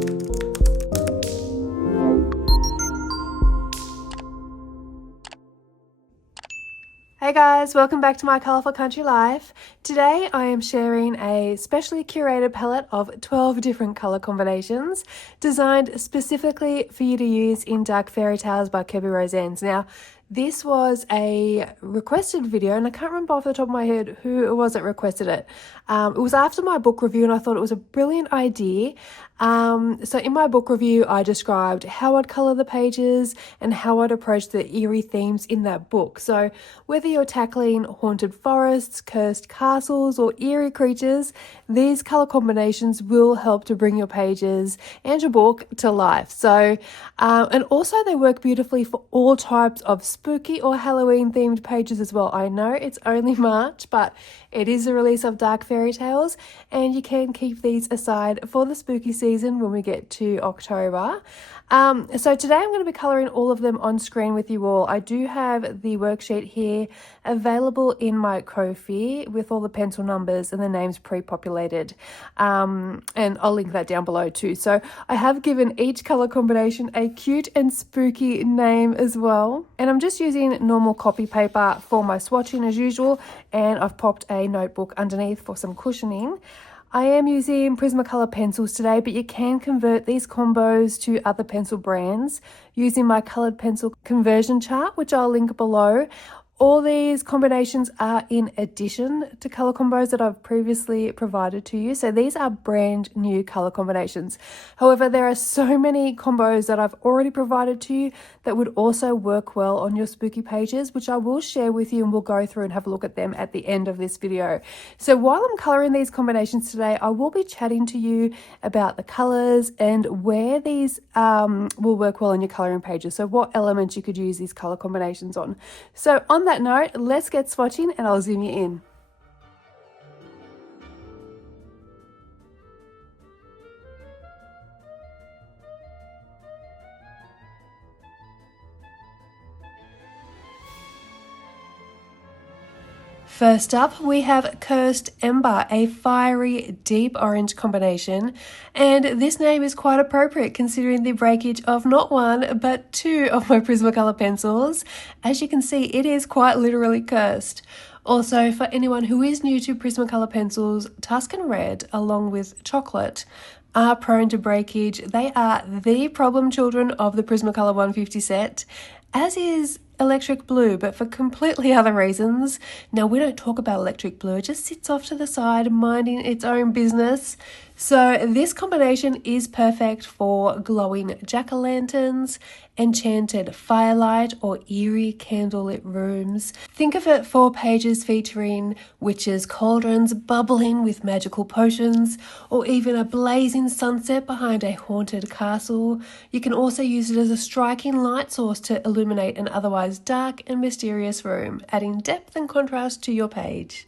Hey guys, welcome back to my colourful country life. Today I am sharing a specially curated palette of 12 different colour combinations designed specifically for you to use in Dark Fairytales by Kerby Rosanes. Now, this was a requested video and I can't remember off the top of my head who it was that requested it. It was after my book review and I thought it was a brilliant idea. So in my book review, I described how I'd colour the pages and how I'd approach the eerie themes in that book. So whether you're tackling haunted forests, cursed castles, or eerie creatures, these colour combinations will help to bring your pages and your book to life. So, and also they work beautifully for all types of spooky or Halloween themed pages as well. I know it's only March, but it is the release of Dark Fairytales, and you can keep these aside for the spooky season when we get to October. So today I'm going to be colouring all of them on screen with you all. I do have the worksheet here available in my Ko-fi with all the pencil numbers and the names pre-populated. And I'll link that down below too. So I have given each colour combination a cute and spooky name as well. And I'm just using normal copy paper for my swatching as usual, and I've popped a notebook underneath for some cushioning. I am using Prismacolor pencils today, but you can convert these combos to other pencil brands using my coloured pencil conversion chart, which I'll link below. All these combinations are in addition to colour combos that I've previously provided to you. So these are brand new colour combinations. However, there are so many combos that I've already provided to you that would also work well on your spooky pages, which I will share with you and we'll go through and have a look at them at the end of this video. So while I'm colouring these combinations today, I will be chatting to you about the colours and where these will work well on your colouring pages. So what elements you could use these colour combinations on. So on that note, let's get swatching and I'll zoom you in. First up, we have Cursed Ember, a fiery deep orange combination, and this name is quite appropriate considering the breakage of not one but two of my Prismacolor pencils. As you can see, it is quite literally cursed. Also, for anyone who is new to Prismacolor pencils, Tuscan Red along with Chocolate are prone to breakage. They are the problem children of the Prismacolor 150 set, as is Electric Blue, but for completely other reasons. Now, we don't talk about Electric Blue, it just sits off to the side minding its own business. So this combination is perfect for glowing jack-o'-lanterns, enchanted firelight, or eerie candlelit rooms. Think of it for pages featuring witches' cauldrons bubbling with magical potions, or even a blazing sunset behind a haunted castle. You can also use it as a striking light source to illuminate an otherwise dark and mysterious room, adding depth and contrast to your page.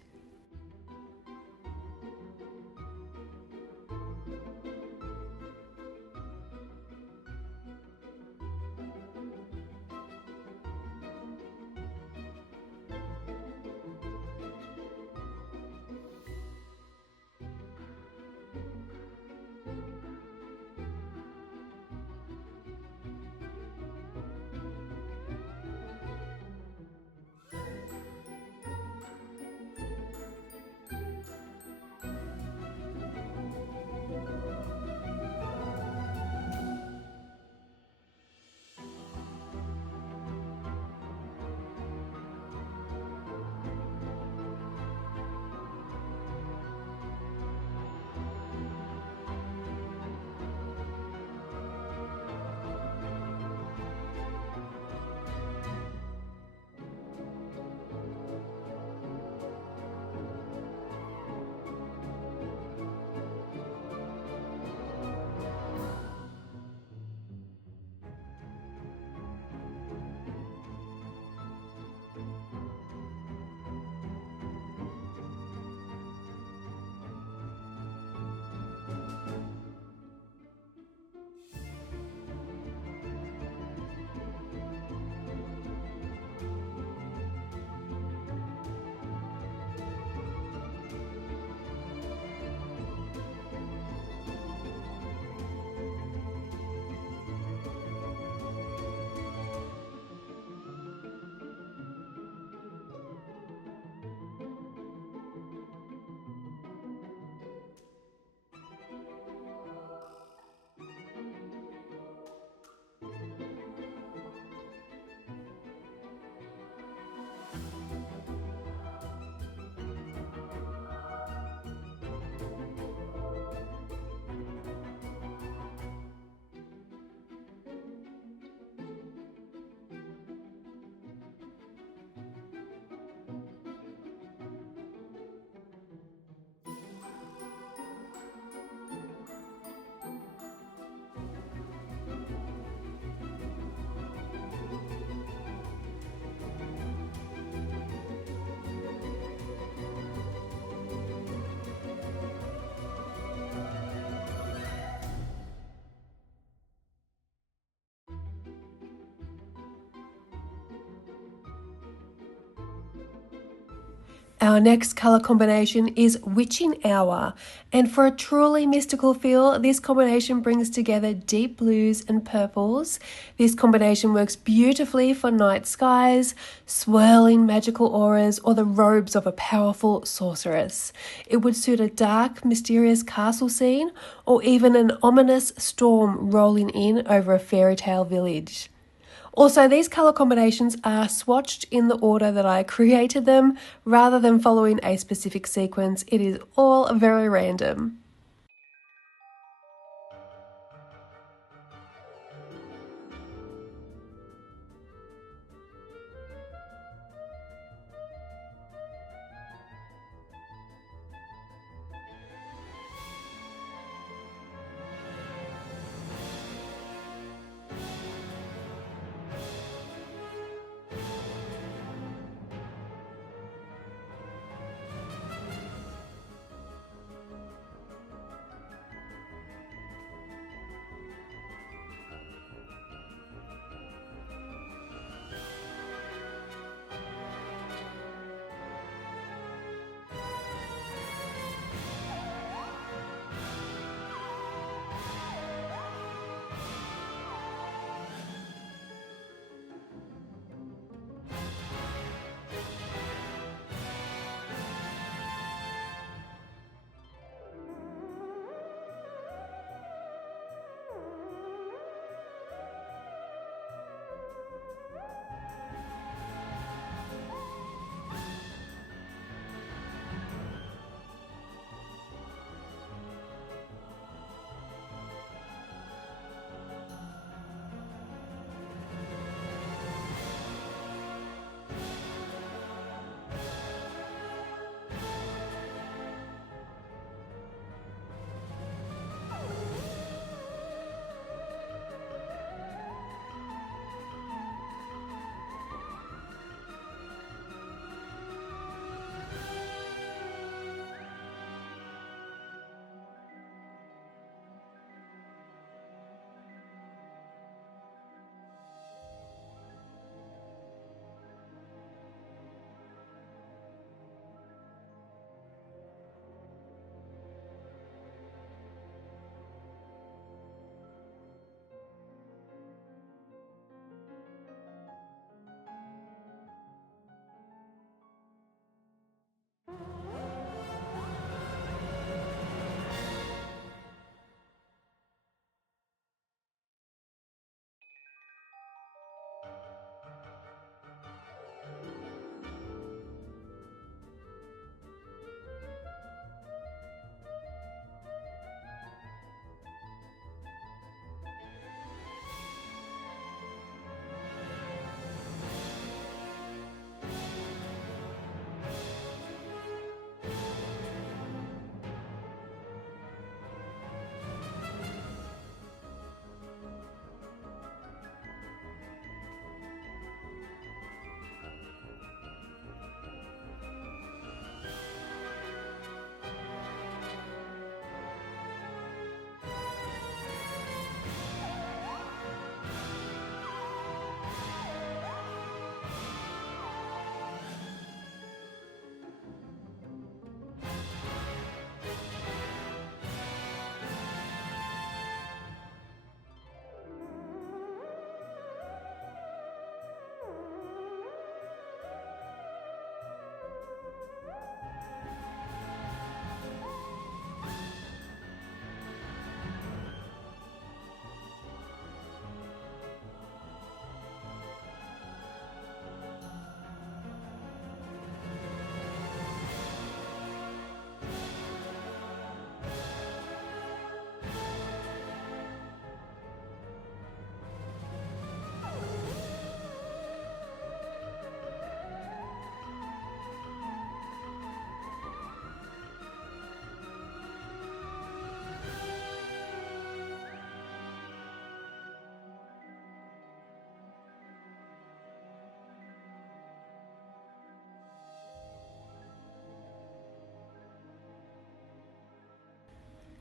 Our next colour combination is Witching Hour, and for a truly mystical feel, this combination brings together deep blues and purples. This combination works beautifully for night skies, swirling magical auras, or the robes of a powerful sorceress. It would suit a dark, mysterious castle scene, or even an ominous storm rolling in over a fairy tale village. Also, these colour combinations are swatched in the order that I created them rather than following a specific sequence. It is all very random.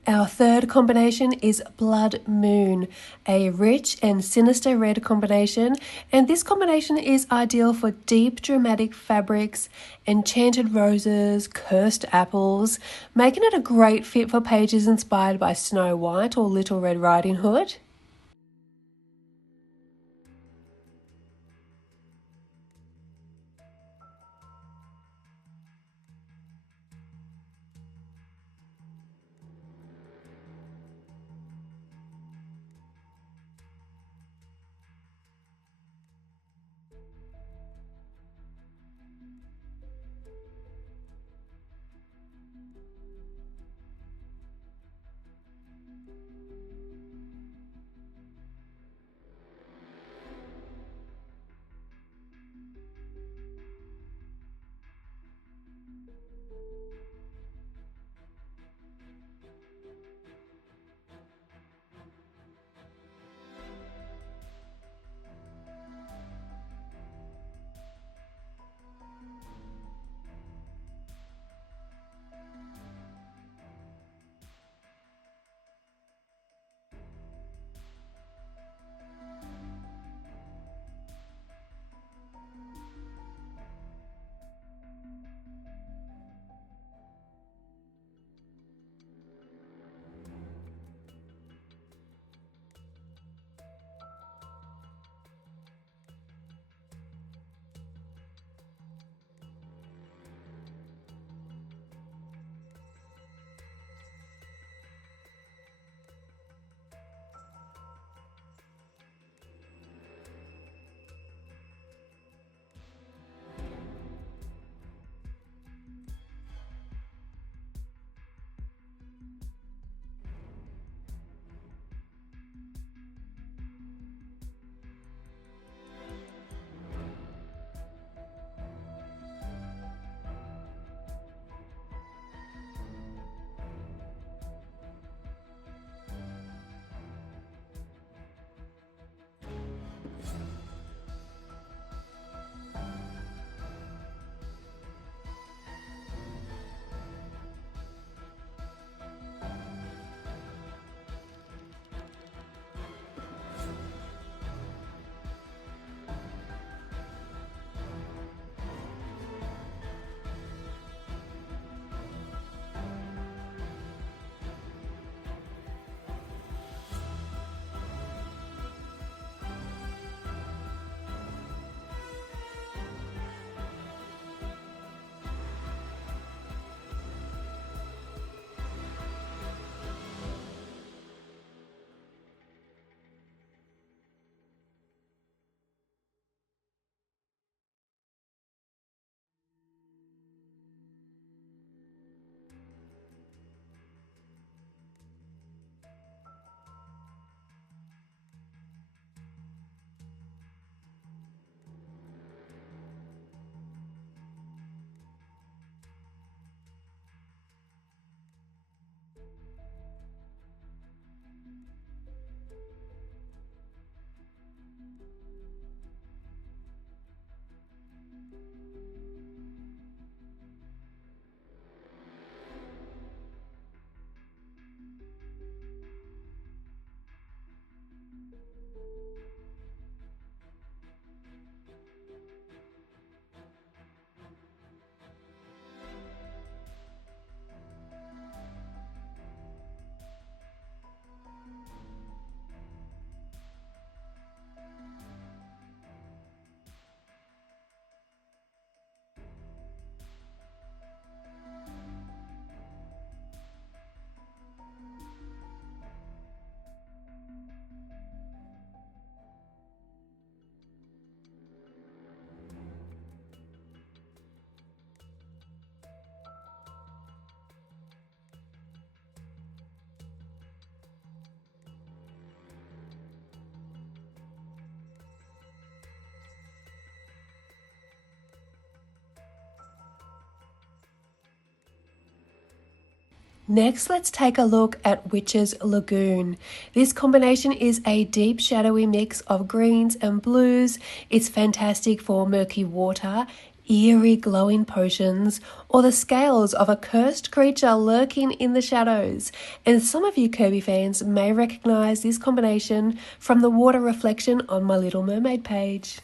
Our third combination is Blood Moon, a rich and sinister red combination, and this combination is ideal for deep dramatic fabrics, enchanted roses, cursed apples, making it a great fit for pages inspired by Snow White or Little Red Riding Hood. Next, let's take a look at Witch's Lagoon. This combination is a deep shadowy mix of greens and blues. It's fantastic for murky water, eerie glowing potions, or the scales of a cursed creature lurking in the shadows. And some of you Kerby fans may recognise this combination from the water reflection on my Little Mermaid page.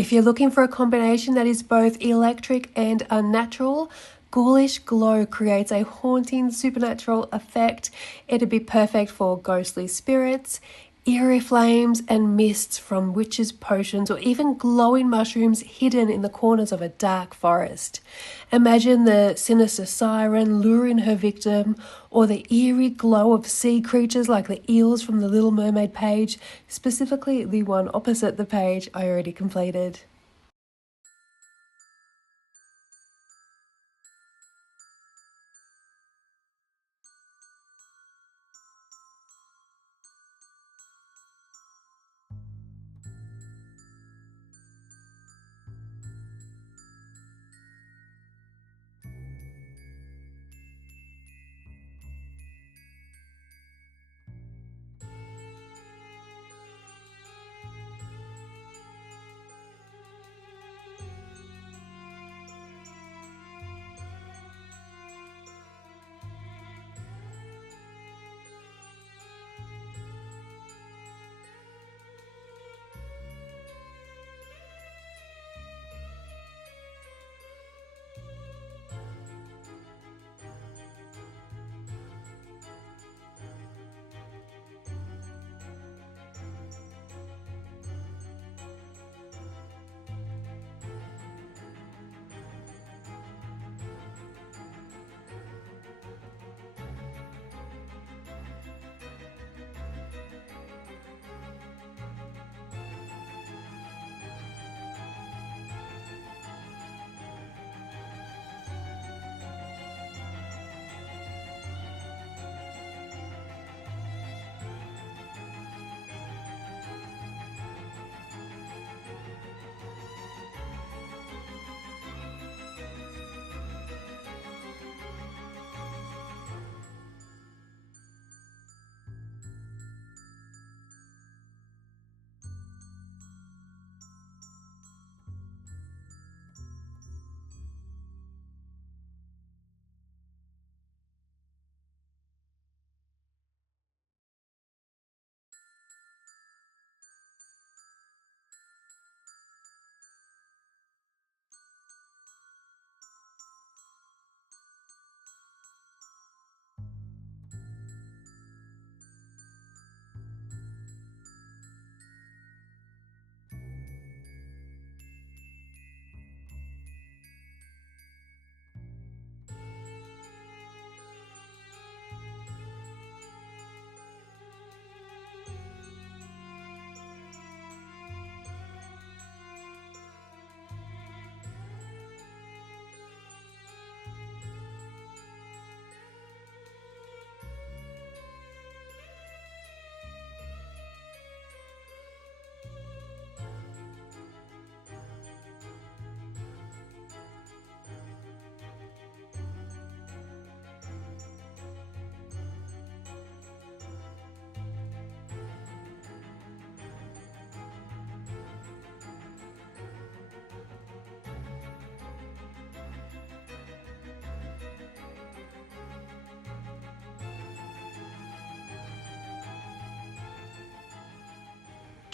If you're looking for a combination that is both electric and unnatural, Ghoulish Glow creates a haunting supernatural effect. It'd be perfect for ghostly spirits, eerie flames and mists from witches' potions, or even glowing mushrooms hidden in the corners of a dark forest. Imagine the sinister siren luring her victim, or the eerie glow of sea creatures like the eels from the Little Mermaid page, specifically the one opposite the page I already completed.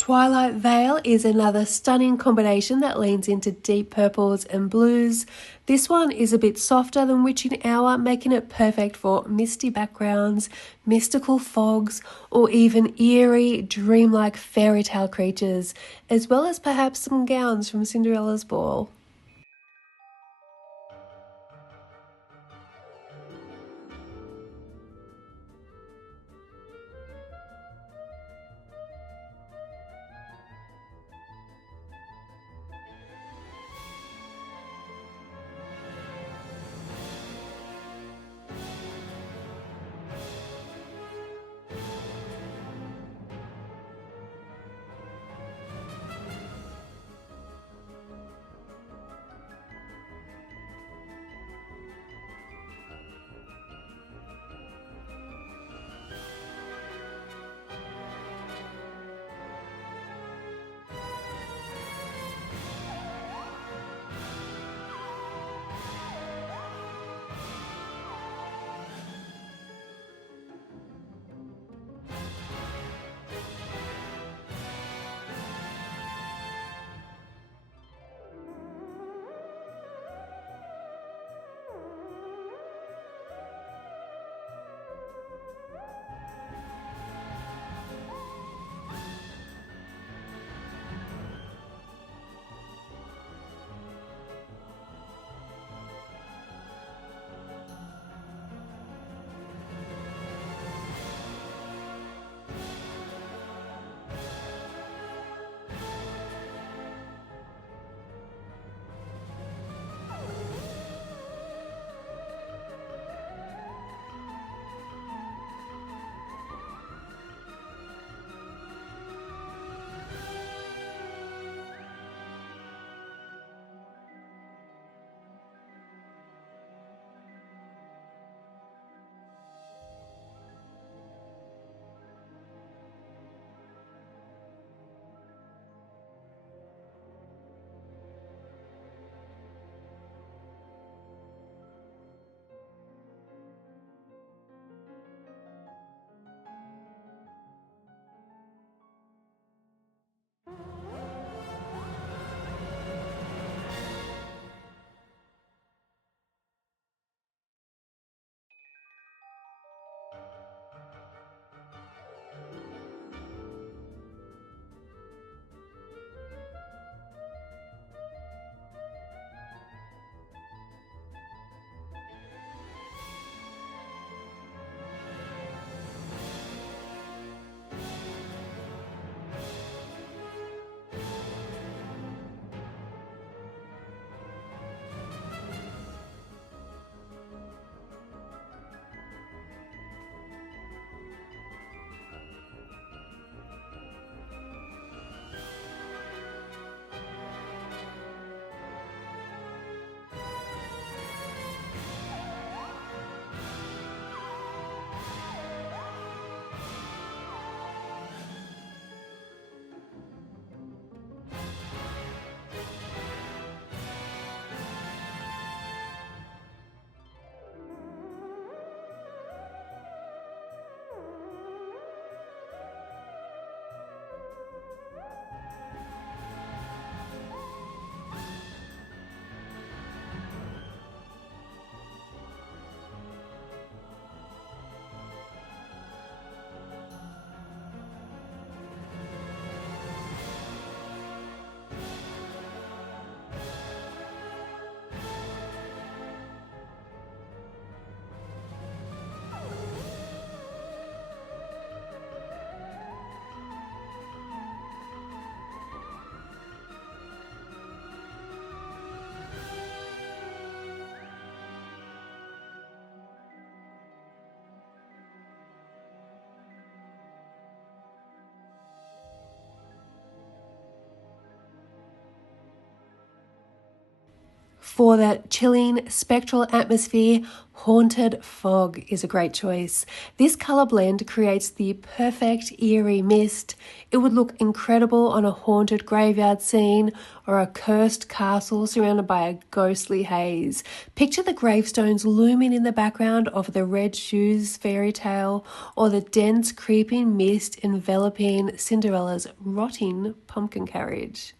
Twilight Veil is another stunning combination that leans into deep purples and blues. This one is a bit softer than Witching Hour, making it perfect for misty backgrounds, mystical fogs, or even eerie, dreamlike fairy tale creatures, as well as perhaps some gowns from Cinderella's ball. For that chilling spectral atmosphere, Haunted Fog is a great choice. This colour blend creates the perfect eerie mist. It would look incredible on a haunted graveyard scene or a cursed castle surrounded by a ghostly haze. Picture the gravestones looming in the background of the Red Shoes fairy tale or the dense creeping mist enveloping Cinderella's rotting pumpkin carriage.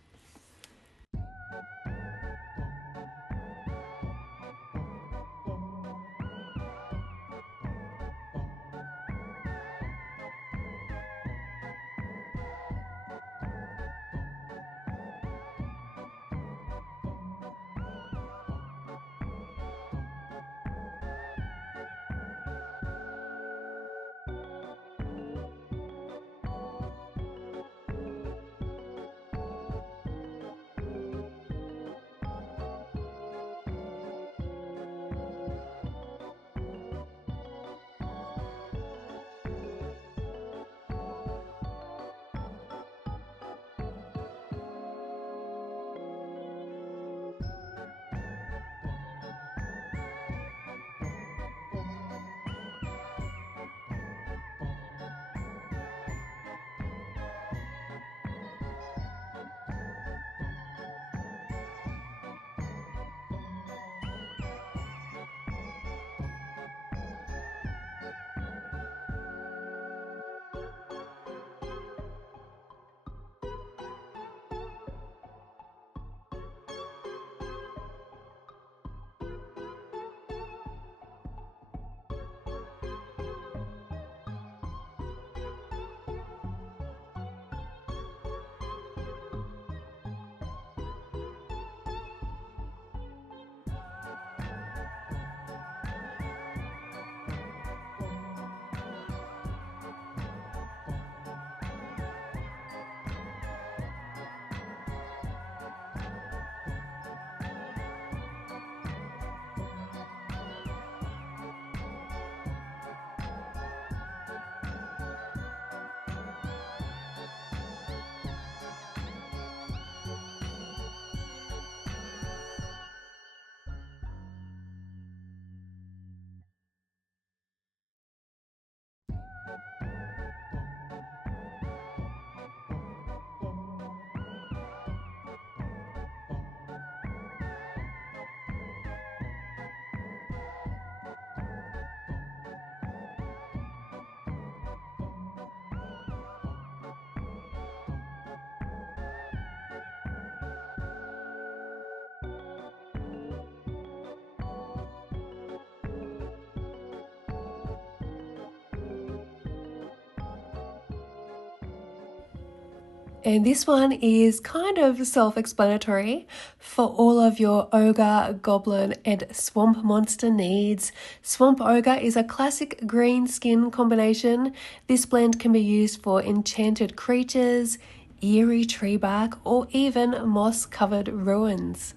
And this one is kind of self-explanatory for all of your ogre, goblin, and swamp monster needs. Swamp ogre is a classic green skin combination. This blend can be used for enchanted creatures, eerie tree bark, or even moss-covered ruins.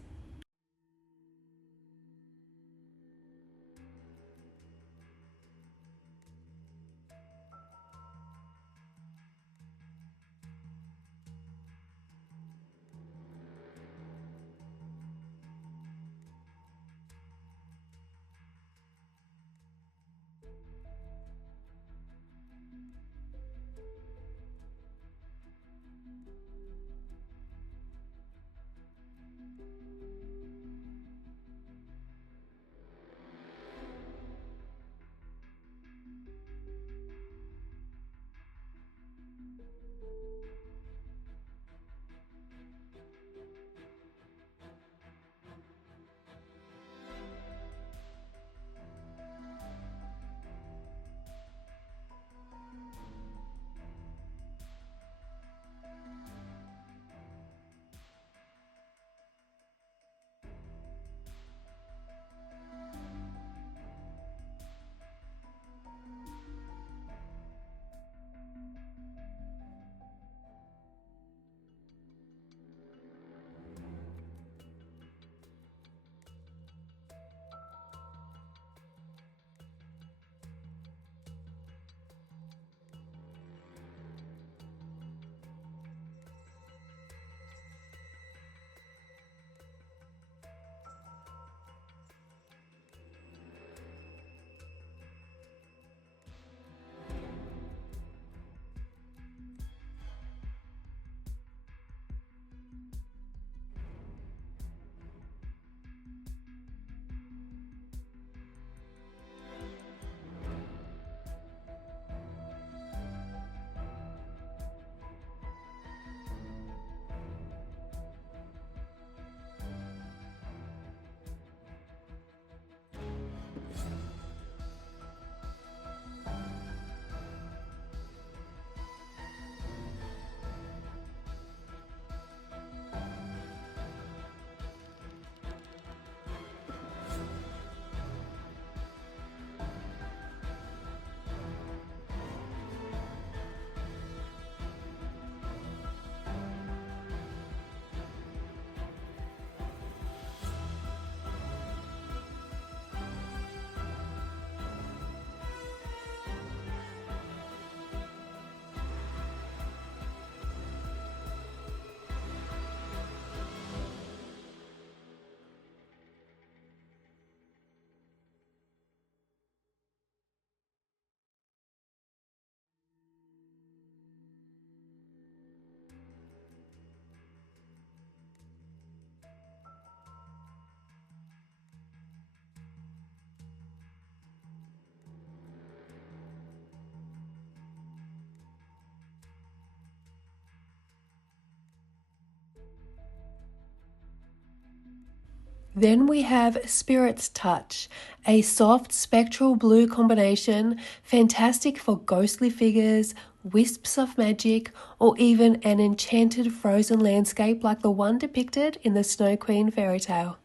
Then we have Spirit's Touch, a soft spectral blue combination, fantastic for ghostly figures, wisps of magic, or even an enchanted frozen landscape like the one depicted in the Snow Queen fairy tale.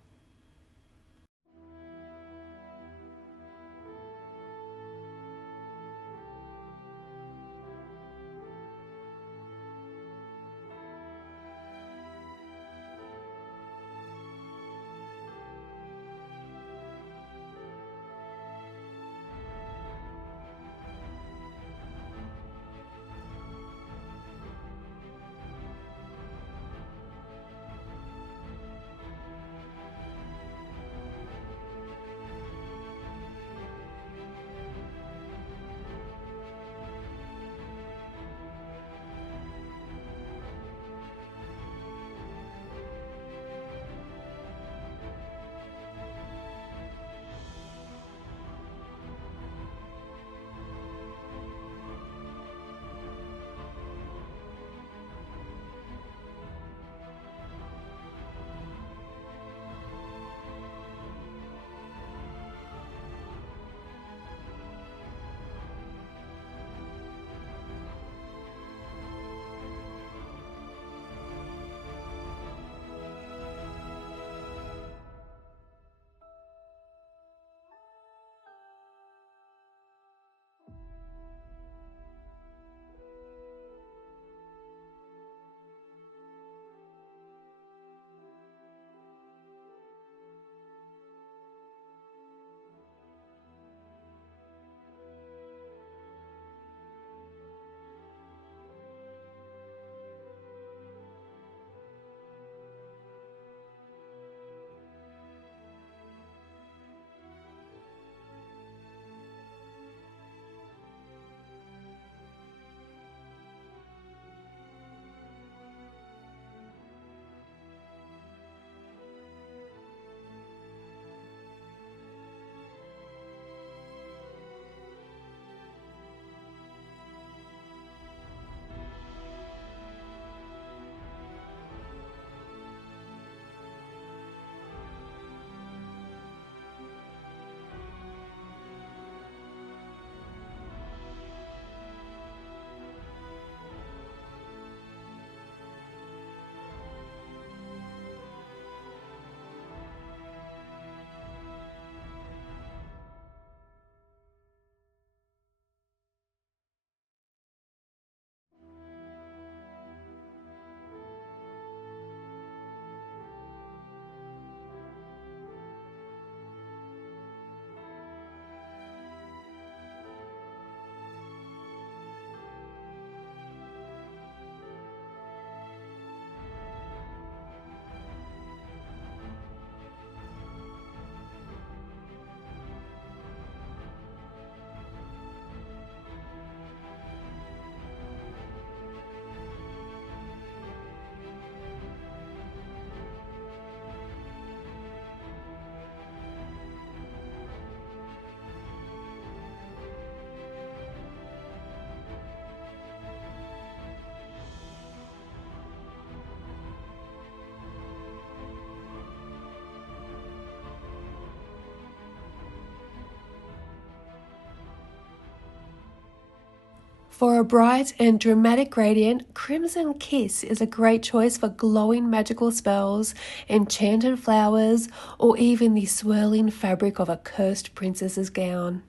For a bright and dramatic gradient, Crimson Kiss is a great choice for glowing magical spells, enchanted flowers, or even the swirling fabric of a cursed princess's gown.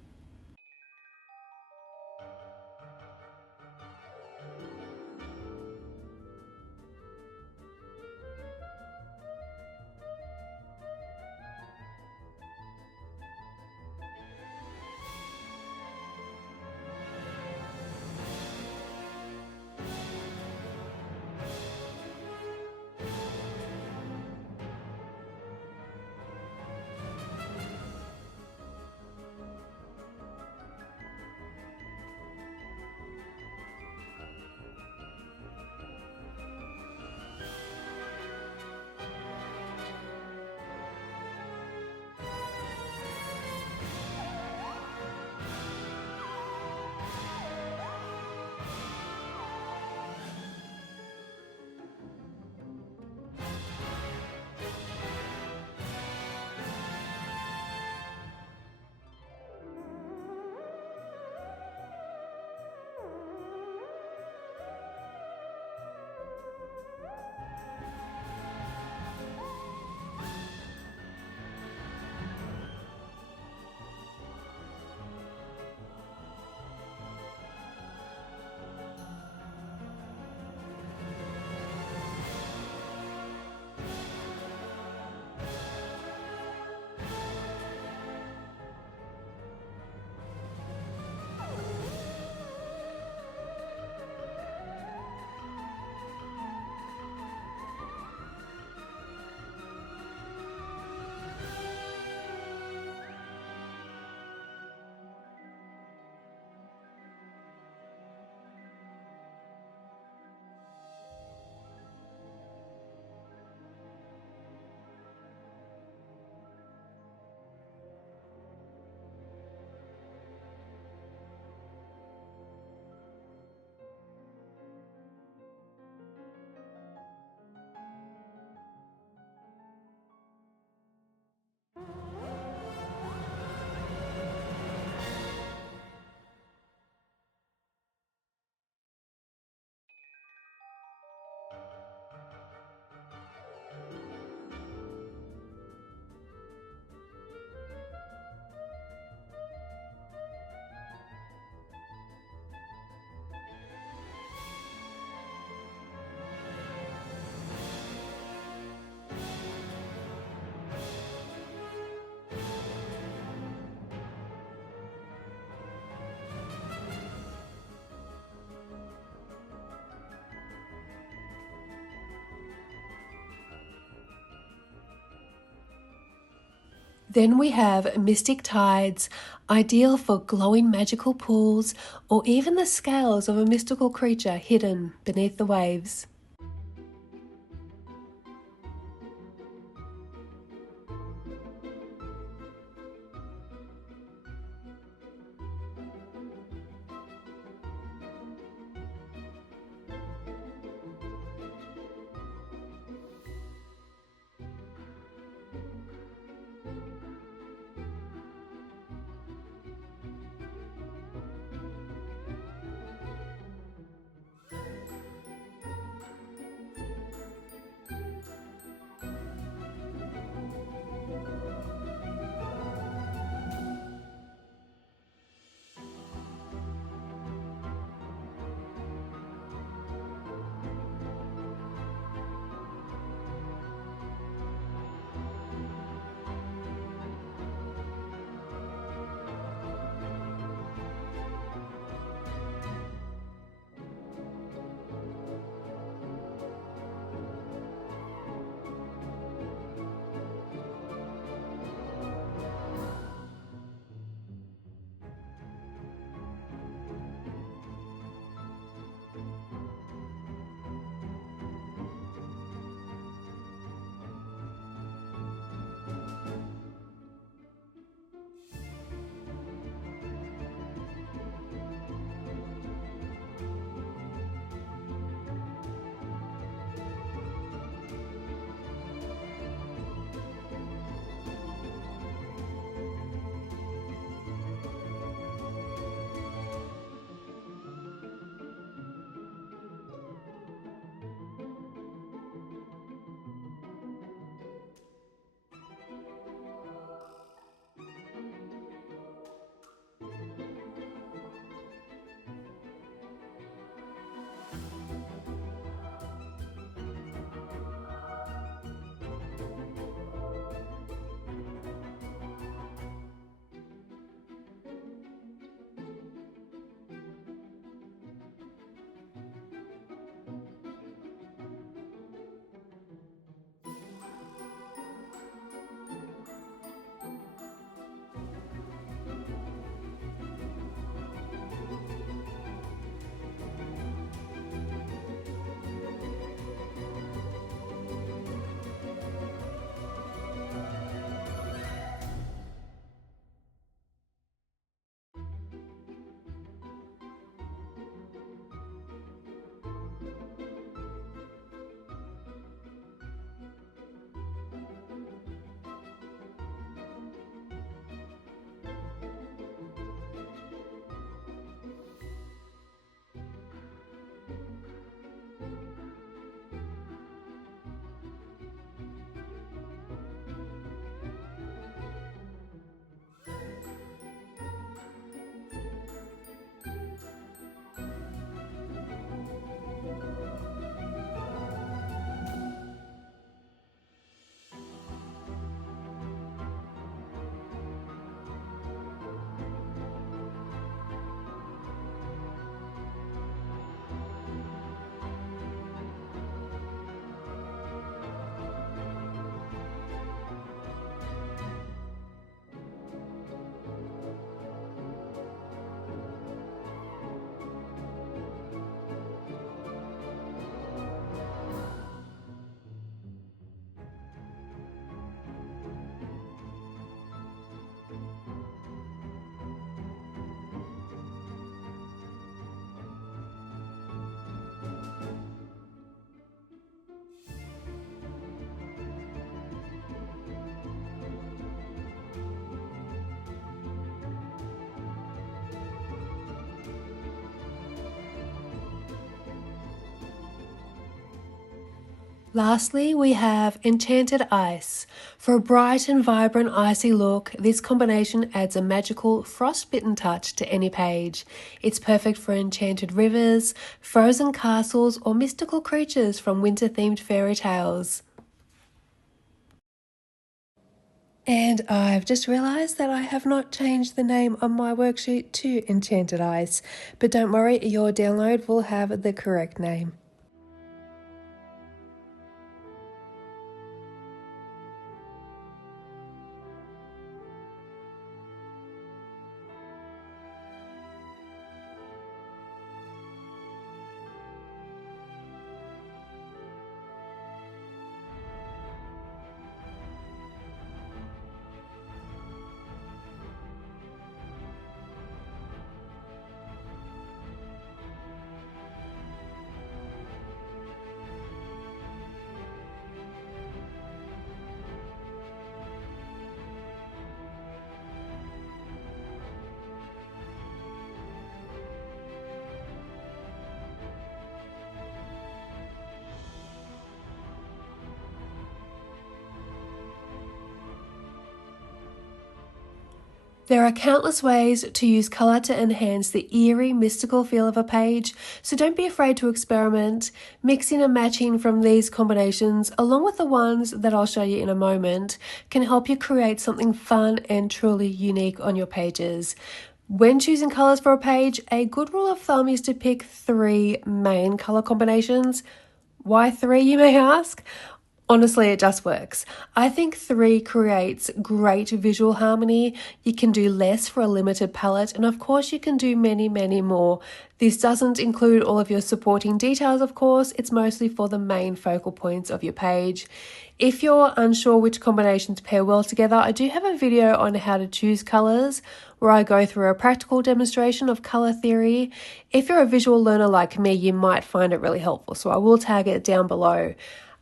Then we have Mystic Tides, ideal for glowing magical pools or even the scales of a mystical creature hidden beneath the waves. Lastly, we have Enchanted Ice. For a bright and vibrant icy look, this combination adds a magical frostbitten touch to any page. It's perfect for enchanted rivers, frozen castles, or mystical creatures from winter-themed fairy tales. And I've just realised that I have not changed the name on my worksheet to Enchanted Ice, but don't worry, your download will have the correct name. There are countless ways to use colour to enhance the eerie, mystical feel of a page, so don't be afraid to experiment. Mixing and matching from these combinations, along with the ones that I'll show you in a moment, can help you create something fun and truly unique on your pages. When choosing colours for a page, a good rule of thumb is to pick 3 main colour combinations. Why 3, you may ask? Honestly, it just works. I think 3 creates great visual harmony. You can do less for a limited palette, and of course you can do many, many more. This doesn't include all of your supporting details, of course. It's mostly for the main focal points of your page. If you're unsure which combinations pair well together, I do have a video on how to choose colours where I go through a practical demonstration of colour theory. If you're a visual learner like me, you might find it really helpful, so I will tag it down below.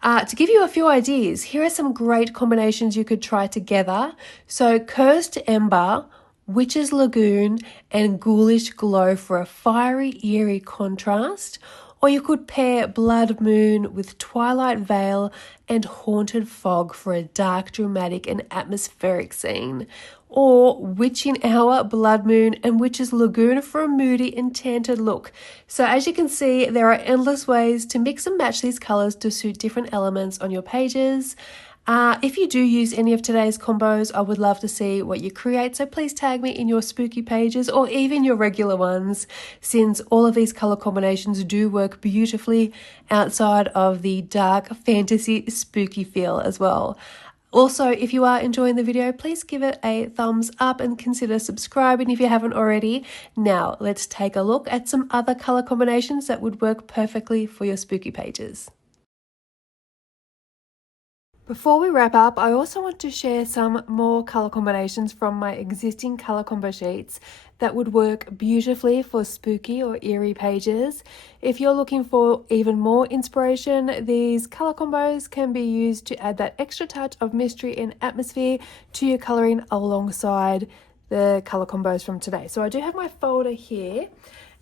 To give you a few ideas, here are some great combinations you could try together. So Cursed Ember, Witch's Lagoon, and Ghoulish Glow for a fiery, eerie contrast. Or you could pair Blood Moon with Twilight Veil and Haunted Fog for a dark, dramatic and atmospheric scene. Or Witching Hour, Blood Moon and Witch's Lagoon for a moody, enchanted look. So as you can see, there are endless ways to mix and match these colours to suit different elements on your pages. If you do use any of today's combos, I would love to see what you create, so please tag me in your spooky pages or even your regular ones, since all of these colour combinations do work beautifully outside of the dark fantasy spooky feel as well. Also, if you are enjoying the video, please give it a thumbs up and consider subscribing if you haven't already. Now, let's take a look at some other colour combinations that would work perfectly for your spooky pages. Before we wrap up, I also want to share some more colour combinations from my existing colour combo sheets that would work beautifully for spooky or eerie pages. If you're looking for even more inspiration, these colour combos can be used to add that extra touch of mystery and atmosphere to your colouring alongside the colour combos from today. So I do have my folder here,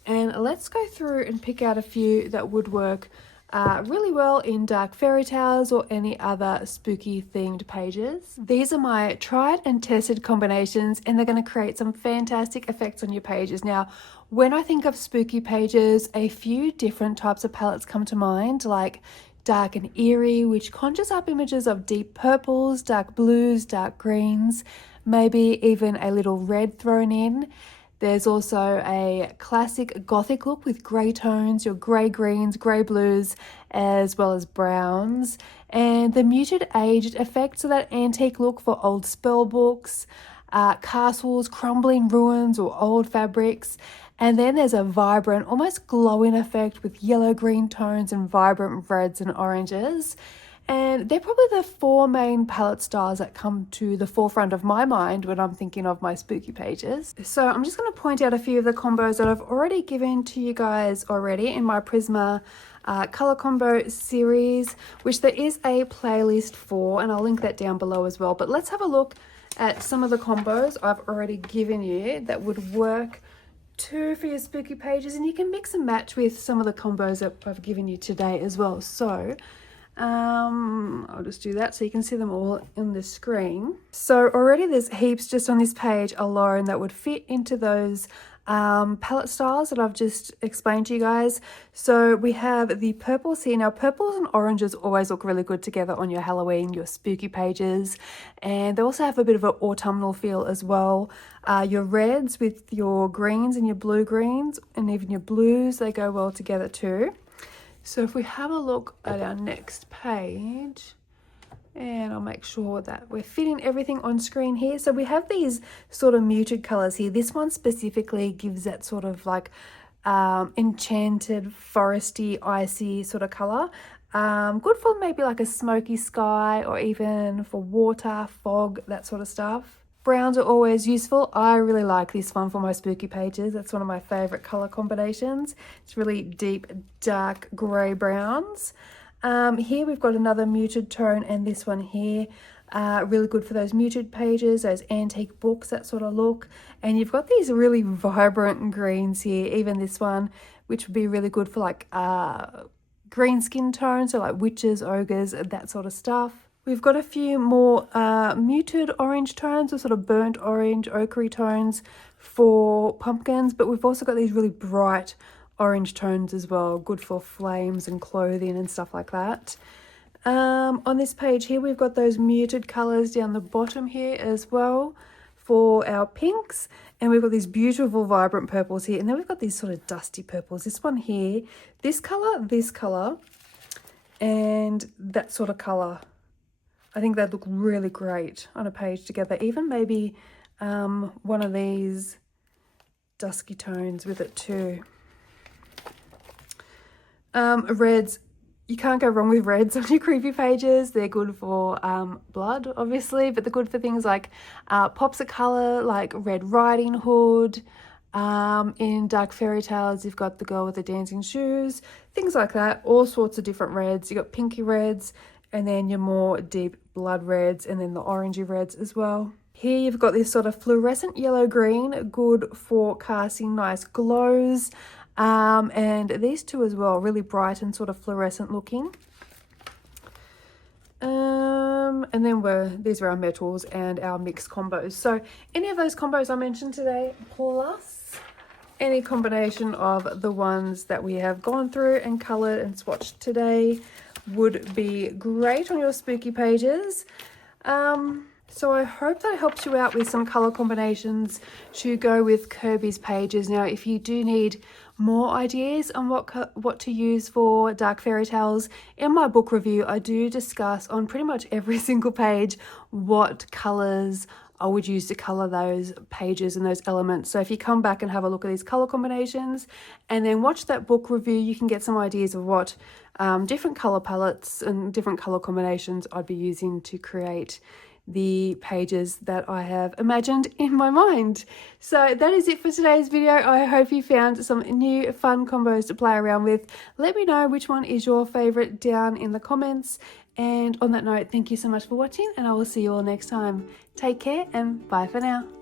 and let's go through and pick out a few that would work really well in Dark Fairytales or any other spooky themed pages. These are my tried and tested combinations, and they're going to create some fantastic effects on your pages. Now, when I think of spooky pages, a few different types of palettes come to mind, like dark and eerie, which conjures up images of deep purples, dark blues, dark greens, maybe even a little red thrown in. There's also a classic gothic look with grey tones, your grey greens, grey blues, as well as browns. And the muted aged effect, so that antique look for old spell books, castles, crumbling ruins or old fabrics. And then there's a vibrant, almost glowing effect with yellow-green tones and vibrant reds and oranges. And they're probably the 4 main palette styles that come to the forefront of my mind when I'm thinking of my spooky pages. So I'm just going to point out a few of the combos that I've already given to you guys already in my Prisma color combo series, which there is a playlist for, and I'll link that down below as well. But let's have a look at some of the combos I've already given you that would work too for your spooky pages, and you can mix and match with some of the combos that I've given you today as well. So I'll just do that so you can see them all in the screen. So already there's heaps just on this page alone that would fit into those palette styles that I've just explained to you guys. So we have the purples here. Now, purples and oranges always look really good together on your Halloween, your spooky pages, and they also have a bit of an autumnal feel as well. Your reds with your greens and your blue greens and even your blues, they go well together too. So if we have a look at our next page, and I'll make sure that we're fitting everything on screen here. So we have these sort of muted colors here. This one specifically gives that sort of like enchanted, foresty, icy sort of color. Good for maybe like a smoky sky or even for water, fog, that sort of stuff. Browns are always useful. I really like this one for my spooky pages. That's one of my favorite color combinations. It's really deep, dark gray browns. Here we've got another muted tone, and this one here, really good for those muted pages, those antique books, that sort of look. And you've got these really vibrant greens here, even this one, which would be really good for like green skin tone, so like witches, ogres, that sort of stuff. We've got a few more muted orange tones or sort of burnt orange, ochre tones for pumpkins, but we've also got these really bright orange tones as well, good for flames and clothing and stuff like that. On this page here, we've got those muted colours down the bottom here as well for our pinks, and we've got these beautiful vibrant purples here, and then we've got these sort of dusty purples. This one here, this colour, and that sort of colour. I think they'd look really great on a page together. Even maybe one of these dusky tones with it too. Reds, you can't go wrong with reds on your creepy pages. They're good for blood, obviously, but they're good for things like pops of colour, like Red Riding Hood. In Dark Fairytales, you've got the girl with the dancing shoes, things like that. All sorts of different reds. You've got pinky reds, and then your more deep blood reds, and then the orangey reds as well. Here you've got this sort of fluorescent yellow-green, good for casting nice glows. And these two as well, really bright and sort of fluorescent looking. And then these are our metals and our mixed combos. So any of those combos I mentioned today, plus any combination of the ones that we have gone through and coloured and swatched today would be great on your spooky pages. So I hope that helps you out with some colour combinations to go with Kerby's pages. Now, if you do need more ideas on what to use for Dark Fairytales, in my book review, I do discuss on pretty much every single page what colours I would use to colour those pages and those elements. So if you come back and have a look at these colour combinations and then watch that book review, you can get some ideas of what different colour palettes and different colour combinations I'd be using to create the pages that I have imagined in my mind. So that is it for today's video. I hope you found some new fun combos to play around with. Let me know which one is your favorite down in the comments. And on that note, thank you so much for watching, and I will see you all next time. Take care and bye for now.